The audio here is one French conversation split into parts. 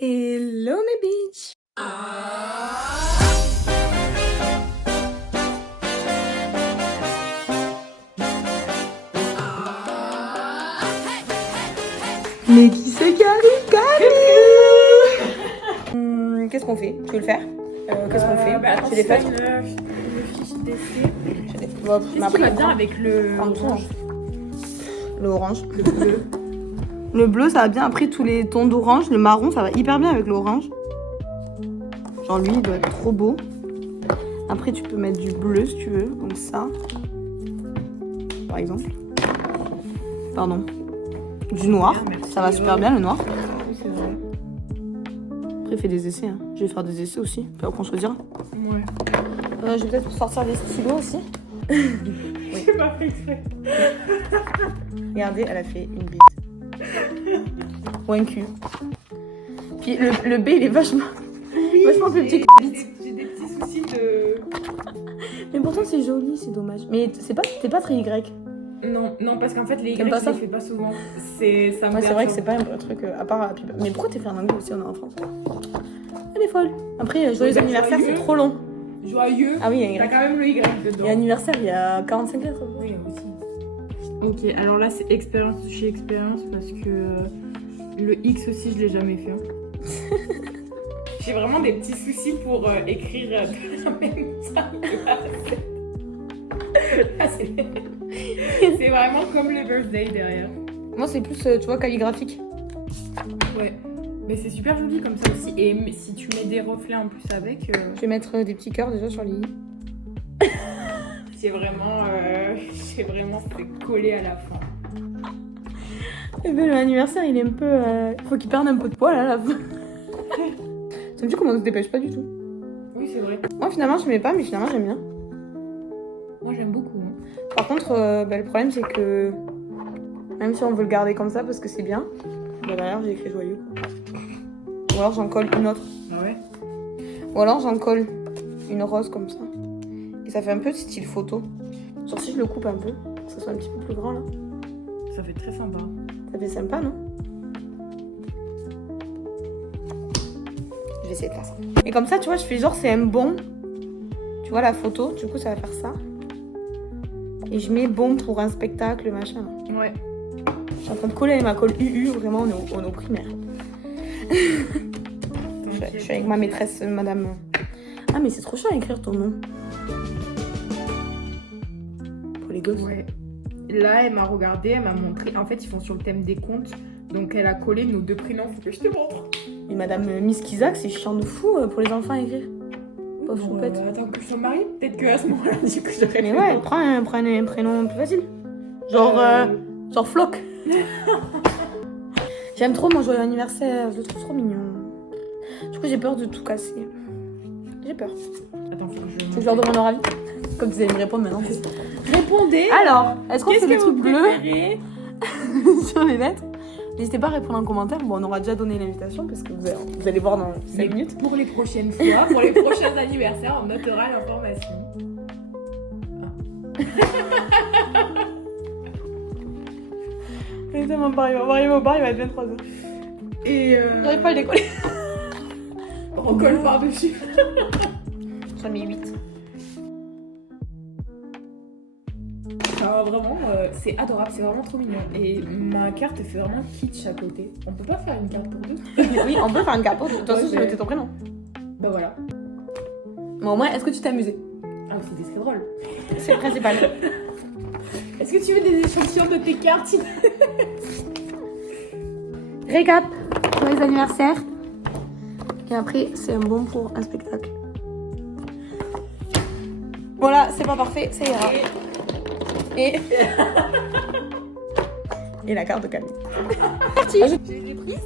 Hello mes bitches. Mais qui c'est qui arrive, Camille? Qu'est-ce qu'on fait? Tu veux le faire? Qu'est-ce qu'on fait? Attends, C'est des fêtes. le fiche d'essai. Qu'est-ce qui va bien avec le orange? Le orange. Le bleu. Le bleu, ça va bien. Après, tous les tons d'orange. Le marron, ça va hyper bien avec l'orange. Genre, lui, il doit être trop beau. Après, tu peux mettre du bleu si tu veux. Donc ça. Par exemple. Pardon. Du noir. Merci. Ça va super bien, le noir. Oui, c'est vrai. Après, fais des essais. Hein. Je vais faire des essais aussi. Puis après, on choisira. Ouais. Je vais peut-être sortir des stylos aussi. Oui. J'ai pas fait exprès. Regardez, elle a fait une bite. Ou un cul. Puis le B, il est vachement plus petit que la bite. J'ai des petits soucis de... Mais pourtant, c'est joli, c'est dommage. Mais t'es pas très Y. Non, parce qu'en fait, les Y, T'aimes pas je ça les fais pas souvent. Ça me Ouais, c'est vrai perturbe. que c'est pas un truc à part à pipe. Mais pourquoi t'es fait en anglais aussi, on est en France? Elle est folle. Après, joyeux bah, anniversaire, joyeux. c'est trop long. Joyeux. Ah oui, il y a un Il y a Y. quand même le Y dedans. Et anniversaire, il y a 45 lettres. Oui, aussi. Ok, alors là, c'est expérience chez expérience parce que le X aussi, je l'ai jamais fait. Hein. J'ai vraiment des petits soucis pour écrire en même temps. Ah, c'est vraiment comme le birthday derrière. Moi, c'est plus, tu vois, calligraphique. Ouais. Mais c'est super joli comme ça aussi. Et si tu mets des reflets en plus avec, Je vais mettre des petits cœurs déjà sur les i. c'est vraiment c'est collé à la fin. Et ben, l'anniversaire, il est un peu. Faut qu'il perde un peu de poids là, à la fin. Ça me dit comment on se dépêche pas du tout. Oui, c'est vrai. Moi, finalement, je mets pas, mais finalement, j'aime bien. Moi, j'aime beaucoup. Hein. Par contre, le problème, c'est que même si on veut le garder comme ça parce que c'est bien, derrière, j'ai écrit joyeux. Ou alors, j'en colle une autre. Ah ouais. Ou alors, j'en colle une rose comme ça. Et ça fait un peu style photo. Genre, si je le coupe un peu, que ça soit un petit peu plus grand là. Ça fait très sympa. Ça fait sympa, non? Je vais essayer de faire ça. Et comme ça, tu vois, je fais genre, c'est un bon. Tu vois la photo, du coup, ça va faire ça. Et je mets bon pour un spectacle, machin. Ouais. Je suis en train de coller avec ma colle UU, vraiment, on est au primaire. Je suis avec ma maîtresse, madame. Ah, mais c'est trop chiant à écrire ton nom. Pour les gosses. Ouais. Là, elle m'a regardé, elle m'a montré. En fait, ils font sur le thème des contes. Donc, elle a collé nos deux prénoms. Faut que je te montre. Et madame Miss Kizak, c'est chiant de fou pour les enfants à écrire. Pauvre choupette. Attends que je sois mariée. Peut-être qu'à ce moment-là, du coup, j'aurais Mais fait ouais, bon. prends un prénom plus facile. Genre, genre Floc. J'aime trop mon joyeux anniversaire, je le trouve trop mignon. Du coup, j'ai peur de tout casser. J'ai peur. Attends, faut que Tu veux que je leur demande leur avis? Comme tu allez me répondre maintenant. Répondez. Alors, est-ce qu'on fait des trucs bleus préférez sur les lettres? N'hésitez pas à répondre en commentaire. Bon, on aura déjà donné l'invitation parce que vous allez voir dans 5 minutes. Pour les prochaines fois, pour les prochains anniversaires, on notera l'information. C'est tellement pareil. On va arriver au bar, il va être 23h. Et J'arrive pas à le décoller. on colle par-dessus. J'en ai mis 8. Alors, vraiment, c'est adorable, c'est vraiment trop mignon. Et ma carte fait vraiment kitsch à côté. On peut pas faire une carte pour deux? Oui, on peut faire un capot. De toute façon, Ouais, je mettais ton prénom. Bah voilà. Mais au moins, est-ce que tu t'es amusé? Ah, c'était très drôle. C'est le principal. Est-ce que tu veux des échantillons de tes cartes? Récap, joyeux anniversaire. Et après, c'est un bon pour un spectacle. Voilà, c'est pas parfait, ça ira. Et... Et la carte de Camille. Parti. J'ai pris.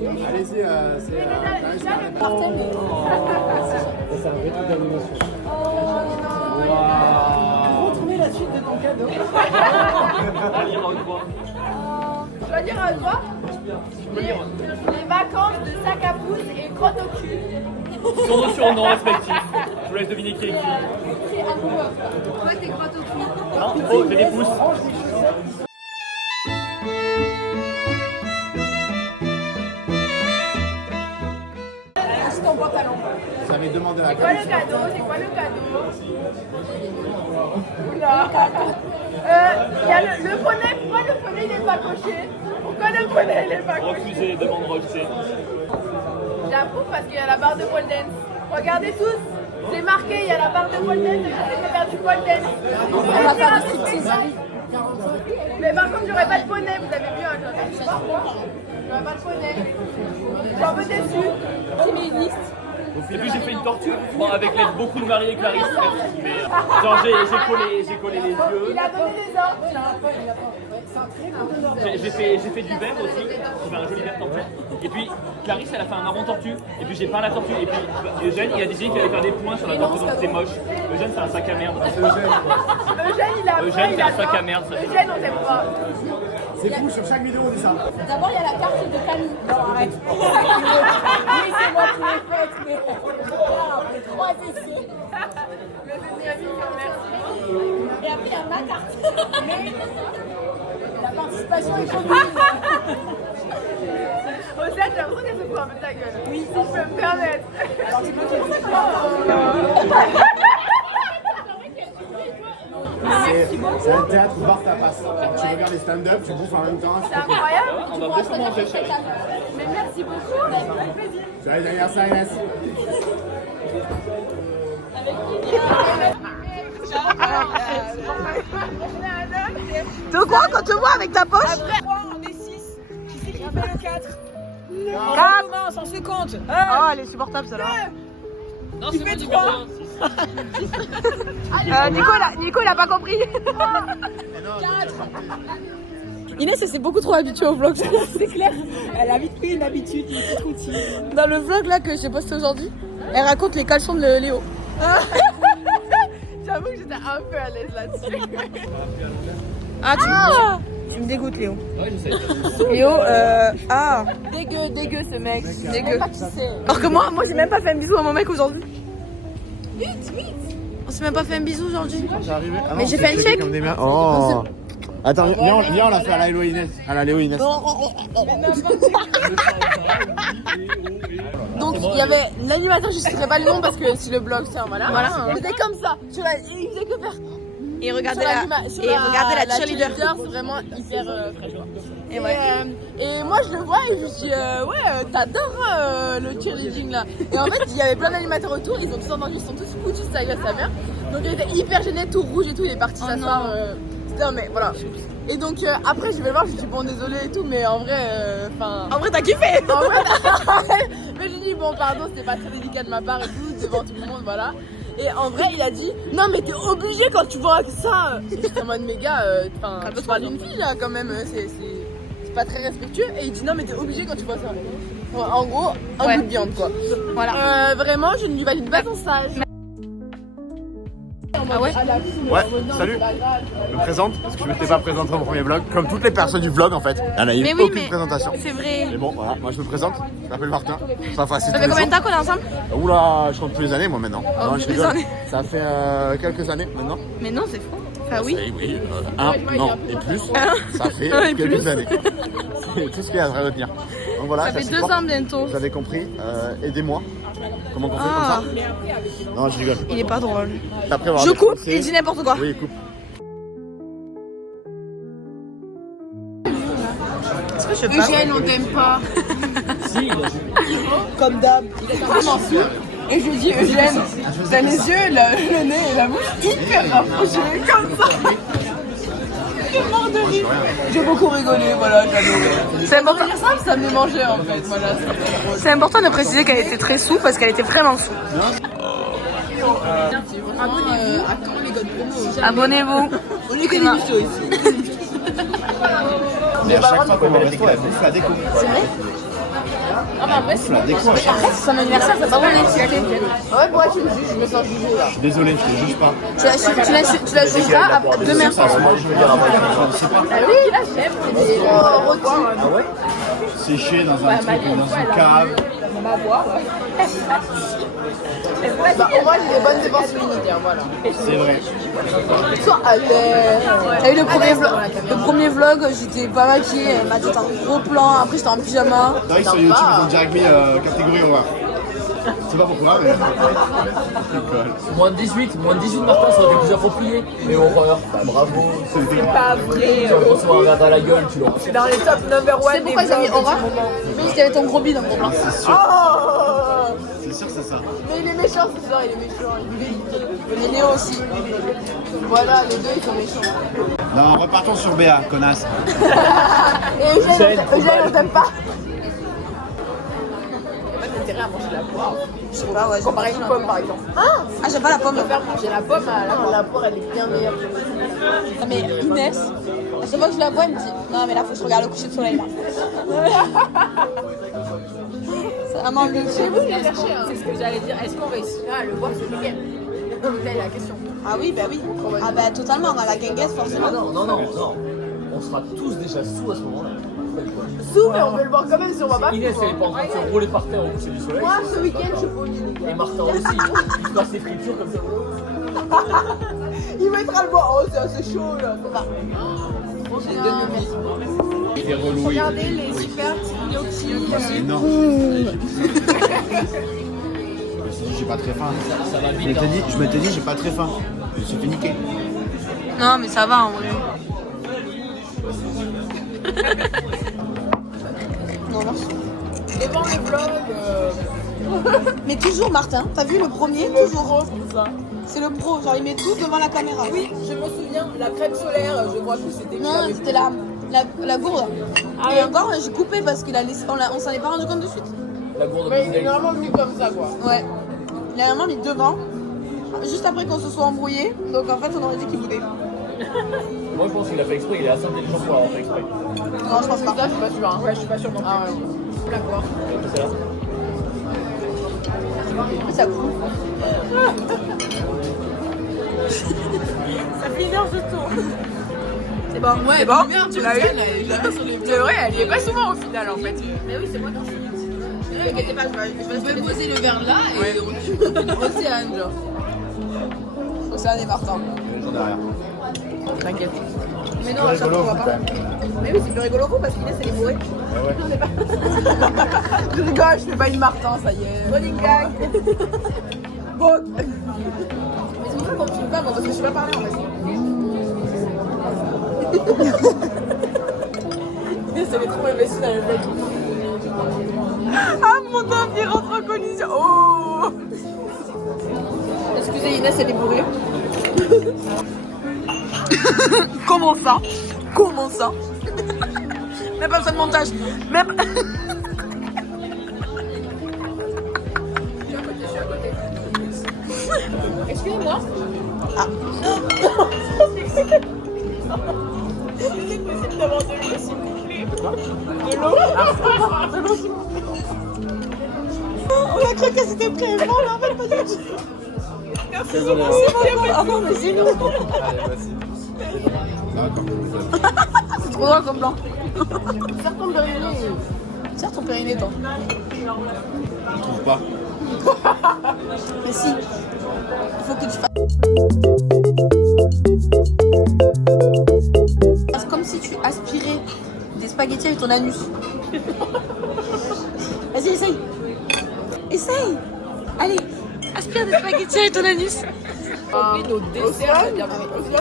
Allez-y, c'est un vrai truc d'animation. Retourner la suite de ton cadeau. Je dois dire à toi les vacances de sac à pouce et crotte au cul. Sur nos surnoms respectifs. Je vous laisse deviner qui est qui. C'est amoureux. Toi, t'es crotte au cul. Non, oh, j'ai des pouces. demande à la C'est quoi le cadeau? C'est quoi le cadeau? Oula. Il y a le poney. Pourquoi le poney il n'est pas coché? Pourquoi le poney il n'est pas coché? Refusé, demande rejetée. J'approuve parce qu'il y a la barre de pole dance. Regardez tous. C'est marqué, il y a la barre de pole dance. J'ai faire du pole dance. On va faire du striptease. Mais par contre, j'aurais pas de poney. Vous avez vu, hein, j'aurais pas de poney. Je suis un peu déçue. J'ai mis une liste. Et puis j'ai fait une tortue, bon, avec l'aide beaucoup de Marie et Clarisse. Mais genre j'ai collé les yeux. Il a donné des ordres. J'ai fait du verre aussi, j'ai fait un joli verre tortue. Et puis Clarisse elle a fait un marron tortue. Et puis j'ai peint la tortue. Et puis Eugène il a décidé qu'il allait faire des points sur la tortue donc c'était moche. Eugène c'est un sac à merde. Eugène c'est un sac à merde. Ça. Eugène, on t'aime pas. C'est fou, sur chaque vidéo on dit ça. D'abord, il y a la carte de Camille. Non, arrête. Oui, c'est moi qui l'ai faite, mais après 3 essais. Et après, il y a ma carte. La participation est commune. Au fait, j'ai l'impression qu'elle se fout un peu de ta gueule. Oui, si je peux me permettre. C'est un théâtre bar tapas. Quand tu regardes les stand-up, tu bouffes en même temps. C'est incroyable. On va beaucoup manger chez Mais merci beaucoup. Avec plaisir. Joyeux anniversaire Inès. De quoi quand tu vois avec ta poche? On est 6. Qui c'est qui fait le 4? Quatre. On s'en fait compte. Oh, elle est supportable celle-là. Non, c'est moi numéro 1. Nico, il a pas compris. Inès, elle s'est beaucoup trop habituée au vlog, c'est clair. Elle a vite pris une habitude, une petite routine. Dans le vlog là que j'ai posté aujourd'hui, elle raconte les caleçons de Léo. J'avoue que j'étais un peu à l'aise là-dessus. Tu me dégoûtes, Léo. Ouais, je sais. Léo, Dégueu ce mec. dégueu. Pas qui c'est. Alors que moi j'ai même pas fait un bisou à mon mec aujourd'hui. On s'est même pas fait un bisou aujourd'hui. Mais j'ai fait un check. Oh. Attends, viens, on l'a fait à la Léo Inès. À la Léo Inès. Donc il y avait l'animateur, je ne citerai pas le nom parce que si le blog c'est voilà. C'était comme ça. Tu vois, il faisait que faire. Et regardez Sur la cheerleader. c'est vraiment hyper fraîche. Et ouais. Et moi je le vois et je me dis t'adores le cheerleading là. Et en fait il y avait plein d'animateurs autour, ils ont tous entendu, ils sont tous foutus de sa gueule sa mère. Donc il était hyper gêné, tout rouge et tout, il est parti s'asseoir. C'était mais voilà. Et donc après je vais le voir, je dis bon désolé et tout, mais en vrai En vrai, t'as kiffé. en vrai, mais je dis bon pardon, c'était pas très délicat de ma part et tout, devant tout le monde, voilà. Et en vrai, il a dit non mais t'es obligé quand tu vois ça. Et j'étais en mode mais gars, tu parles d'une fille là quand même, c'est pas très respectueux. Et il dit non mais t'es obligé quand tu vois ça. En gros, un bout de viande quoi. Voilà. Vraiment, je ne lui valide pas son stage. Ah ouais. Ouais, salut. Je me présente parce que je ne m'étais pas présenté dans mon premier vlog. Comme toutes les personnes du vlog en fait. Elle a eu Mais oui, aucune mais présentation. c'est vrai. Mais bon, voilà, moi je me présente. Je m'appelle Martin. Ça fait Ça fait combien de temps qu'on est ensemble? Oula, je compte plus les années moi maintenant. Non, je plus rigole. années. Ça fait quelques années maintenant. Mais non, c'est faux. Enfin oui. Oui, un, non, et plus. Ça fait Un et quelques plus. années. C'est tout ce qu'il y a à retenir. Donc voilà, Ça fait 2 supporte. ans bientôt. Vous avez compris. Aidez-moi. Comment on fait comme ça? Non, je rigole. Il est pas drôle. Après avoir Je coupe, défoncé- il dit n'importe quoi. Oui, coupe. Est-ce que je parle? Eugène, on t'aime pas. Si, Comme d'hab. Il est vraiment fou. Et je lui dis Eugène, t'as les yeux, le nez et la bouche hyper rapprochés, comme ça. Je suis mort de rire. J'ai beaucoup rigolé, voilà, j'adore. C'est important. Ça me mangeait en fait, voilà. C'est important de préciser qu'elle était très sous parce qu'elle était vraiment sous. Abonnez-vous à quand les codes promo. Abonnez-vous. On est que des bichos ici. Mais à chaque fois qu'on va au resto, elle bouffe la déco. C'est vrai? Ah bah après, c'est La déco à chaque fois. c'est son anniversaire, c'est pas bon, ouais, moi tu me juges, je me sens jugée là. Je suis désolé, je te juge pas. Tu la jugeras demain. Moi, je veux dire après, je sais pas. Ah oui, la chef, c'est des rôtis. Séché dans un truc, dans une cave. On va voir. Bah, au moins, j'ai des bonnes dépenses féminines, voilà. C'est vrai. Sois à l'aise. T'as vu le premier vlog, j'étais pas maquillée, elle m'a dit t'as un gros plan, après j'étais en pyjama. C'est vrai que sur YouTube, ils ont direct mis catégorie horreur. sais pas pourquoi, mais. Moins de 18 Martin, ça aurait été plus approprié. Mais horreur, bah, bravo. C'est pas vrai. Tu vas recevoir un verre dans la gueule, tu l'auras. C'est dans les top number one. Tu sais pourquoi ils ont mis horreur? Parce qu'il y avait ton gros bide en gros plan. Oh C'est sûr, c'est ça. mais il est méchant ce soir, il est méchant. Il est Léo aussi. Voilà, les deux ils sont méchants. Non, repartons sur BA, connasse. Et Eugène, on t'aime pas. T'as pas d'intérêt à manger la poire. Je sais pas, ouais. Comparé à une pomme par exemple. Ah, j'aime pas la pomme. On peut faire manger la pomme à la poire. La poire elle est bien meilleure. Ah, mais Inès, à chaque fois que je la vois, elle me dit non, mais là, faut que je regarde le coucher de soleil là. C'est vraiment le Chez vous, j'ai cherché, hein. C'est ce que j'allais dire. Est-ce qu'on réussira à le voir ce week-end? Telle est la question. Ah oui, bah oui. Ah bah totalement, à la guinguette, forcément. Non. On sera tous déjà sous à ce moment-là. Sous, mais on peut le voir quand même si on va pas. Inès, elle est pas en train de se rouler par terre au coucher du soleil. Moi, ce week-end, je peux y Et Martin aussi, il se passe les fritures comme ça. Il mettra le bois. Oh, c'est assez chaud là. Il est relou. Regardez les super gnocchis. C'est énorme. Je me suis dit, j'ai pas très faim. Ça va vite. Je m'étais dit, j'ai pas très faim. Je me suis fait niquer. Non, mais ça va en vrai. Non, merci. Devant le vlog. Mais toujours, Martin, t'as vu le premier? Toujours. C'est le pro, genre il met tout devant la caméra. Oui, je me souviens, la crème solaire, je crois que c'était Non, c'était la gourde. Et encore, j'ai coupé parce qu'il a laissé, on s'en est pas rendu compte de suite. La gourde Mais il est de vraiment venu comme ça quoi. Ouais. Il a vraiment mis devant, juste après qu'on se soit embrouillé. Donc en fait, on aurait dit qu'il boudait. Moi je pense qu'il a fait exprès, il est assez intelligent pour avoir fait exprès. Non, je pense pas. Ça, je suis pas sûre. Hein. Ouais, je suis pas sûre non plus. Ah ouais. La poire. C'est là. Ça coule. Ça fait une heure de tour. C'est bon. Ouais, C'est bon. bien, tu l'as eu. C'est vrai, elle y est pas souvent au final en fait. Mais oui, c'est moi qui suis. Ne t'inquiète pas, je vais poser le verre là et on fait Océane, genre. Océane et Martin. J'en ai rien. T'inquiète. Mais non, à chaque fois, on va pas. Mais oui, c'est plus rigolo parce qu'Inès, elle est bourrée. Je rigole, je fais pas une Martin, ça y est. Running gag. Bon. Mais c'est pour ça qu'on ne filme pas, moi, parce que je sais pas parler en fait. C'est les trop investis dans le vlog. Ah mon dieu, il rentre en collision. Oh. Excusez, Inès, elle est bourrée. Comment ça? Comment ça? Même pas besoin de montage. Même. Excusez-moi. Ah. C'est possible d'avoir de l'eau s'il vous plaît. De l'eau. De l'eau s'il vous plaît. On a cru que c'était prévu, mais en fait pas du tout. Désolé. Ah non, mais c'est nous. Allez, vas-y. C'est trop drôle comme blanc. Serre ton périnée. Serre ton périnée, toi. Je trouve pas. Mais si. Il faut que tu fasses. C'est comme si tu aspirais des spaghettis avec ton anus. Vas-y, essaye. Essaye. Allez, aspire des spaghettis avec ton anus. Oui, nos desserts, c'est-à-dire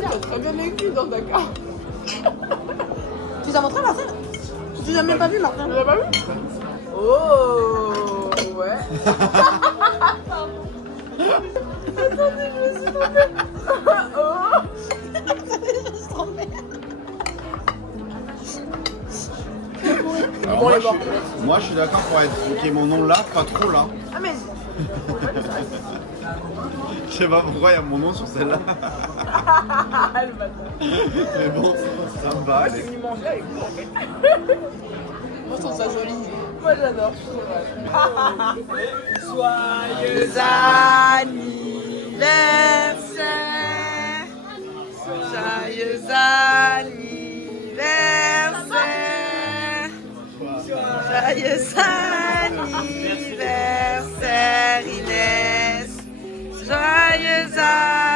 t'as très bien écrit dans ta carte. Tu les as montrés, Martin? Tu les as même pas vu, Martin? Tu l'as pas vu? Oh, ouais. Attendez, je me suis trompée. Oh. Je suis trop merde. Alors, moi, je suis d'accord pour être qu'il y ait mon nom là, pas trop là. Ah mais Je sais pas pourquoi il y a mon nom sur celle-là. le bâtard. Mais bon, ça me va. Moi j'ai venu manger avec vous en fait. Moi, je trouve ça joli. Moi j'adore, je trouve vrai. Joyeux anniversaire. Joyeux anniversaire. Joyeux anniversaire, Inès. Joyeux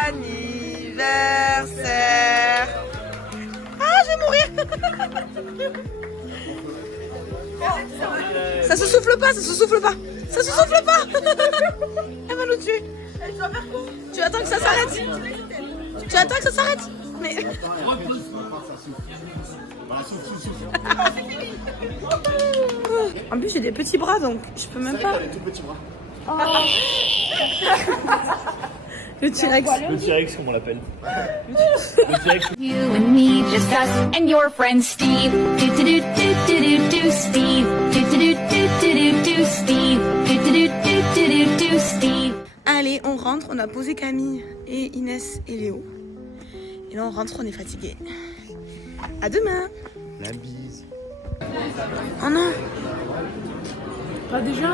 anniversaire. Ah, je vais mourir. Ça se souffle pas, ça se souffle pas. Ça se souffle pas. Elle va nous tuer. Tu attends que ça s'arrête. Tu attends que ça s'arrête. Mais... En plus j'ai des petits bras donc je peux même pas. Le T-Rex. Le T-Rex, comme on l'appelle. Le T-Rex. You and me, just us and your friend Steve. Do do do do do do do Steve. Do do do do do do do Steve. Do do do do do do do Steve. Allez, on rentre. On a posé Camille et Inès et Léo. Et là on rentre, on est fatigué. À demain. La bise. Oh non. Pas déjà